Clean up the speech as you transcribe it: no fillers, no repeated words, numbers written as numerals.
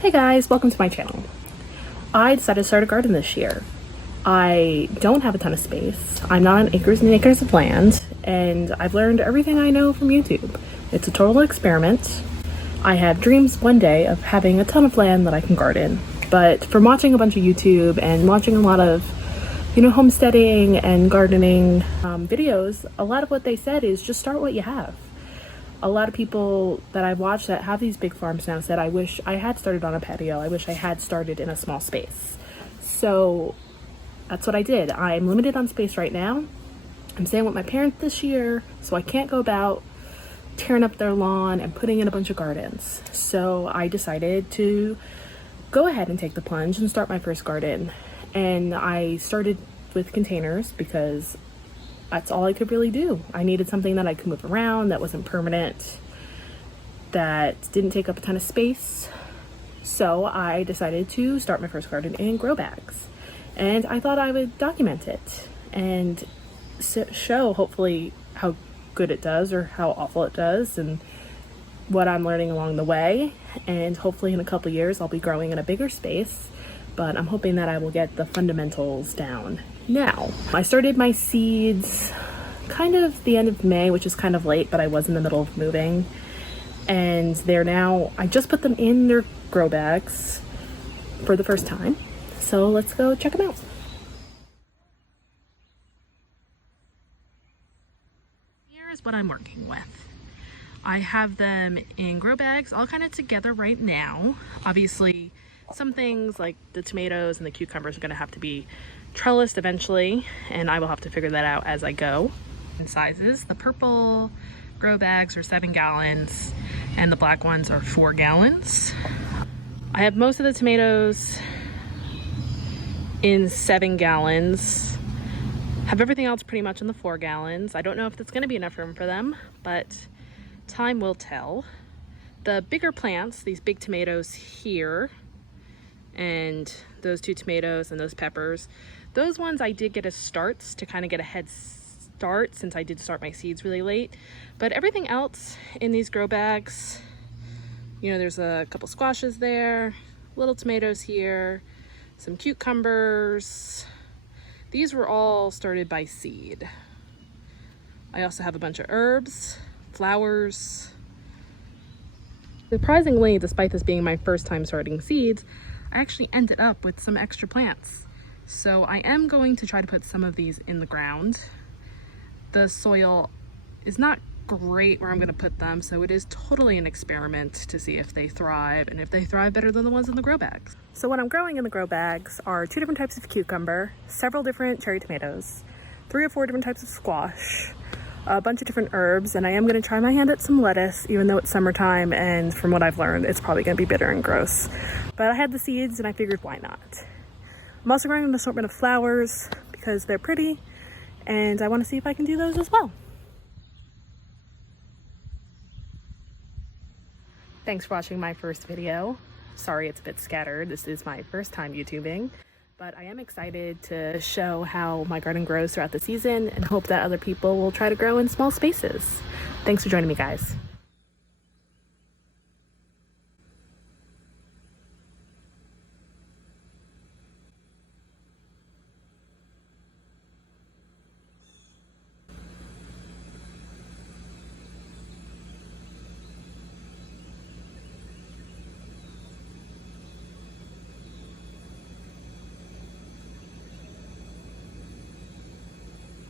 Hey guys, welcome to my channel. I decided to start a garden this year. I don't have a ton of space. I'm not on acres and acres of land, and I've learned everything I know from YouTube. It's a total experiment. I have dreams one day of having a ton of land that I can garden, but from watching a bunch of YouTube and watching a lot of homesteading and gardening videos, a lot of what they said is just start what you have. A lot of people that I've watched that have these big farms now said, I wish I had started on a patio. I wish I had started in a small space. So that's what I did. I'm limited on space right now. I'm staying with my parents this year, so I can't go about tearing up their lawn and putting in a bunch of gardens. So I decided to go ahead and take the plunge and start my first garden. And I started with containers because that's all I could really do. I needed something that I could move around, that wasn't permanent, that didn't take up a ton of space. So I decided to start my first garden in grow bags. And I thought I would document it and show hopefully how good it does or how awful it does and what I'm learning along the way. And hopefully in a couple years I'll be growing in a bigger space, but I'm hoping that I will get the fundamentals down. Now, I started my seeds kind of the end of May, which is kind of late, but I was in the middle of moving. And they're now, I just put them in their grow bags for the first time. So let's go check them out. Here's what I'm working with. I have them in grow bags all kind of together right now. Obviously, some things like the tomatoes and the cucumbers are going to have to be trellised eventually, and I will have to figure that out as I go. In sizes, the purple grow bags are 7 gallons and the black ones are 4 gallons. I have most of the tomatoes in 7 gallons. Have everything else pretty much in the 4 gallons. I don't know if that's going to be enough room for them, but time will tell. The bigger plants, these big tomatoes here, and those 2 tomatoes and those peppers, those ones I did get a starts to kind of get a head start since I did start my seeds really late. But everything else in these grow bags, there's a couple squashes there, little tomatoes here, some cucumbers. These were all started by seed. I also have a bunch of herbs, flowers. Surprisingly, despite this being my first time starting seeds, I actually ended up with some extra plants. So I am going to try to put some of these in the ground. The soil is not great where I'm going to put them, so it is totally an experiment to see if they thrive and if they thrive better than the ones in the grow bags. So what I'm growing in the grow bags are 2 different types of cucumber, several different cherry tomatoes, 3 or 4 different types of squash, a bunch of different herbs, and I am going to try my hand at some lettuce, even though it's summertime, and from what I've learned, it's probably going to be bitter and gross. But I had the seeds, and I figured, why not? I'm also growing an assortment of flowers because they're pretty, and I want to see if I can do those as well. Thanks for watching my first video. Sorry it's a bit scattered. This is my first time YouTubing. But I am excited to show how my garden grows throughout the season and hope that other people will try to grow in small spaces. Thanks for joining me, guys.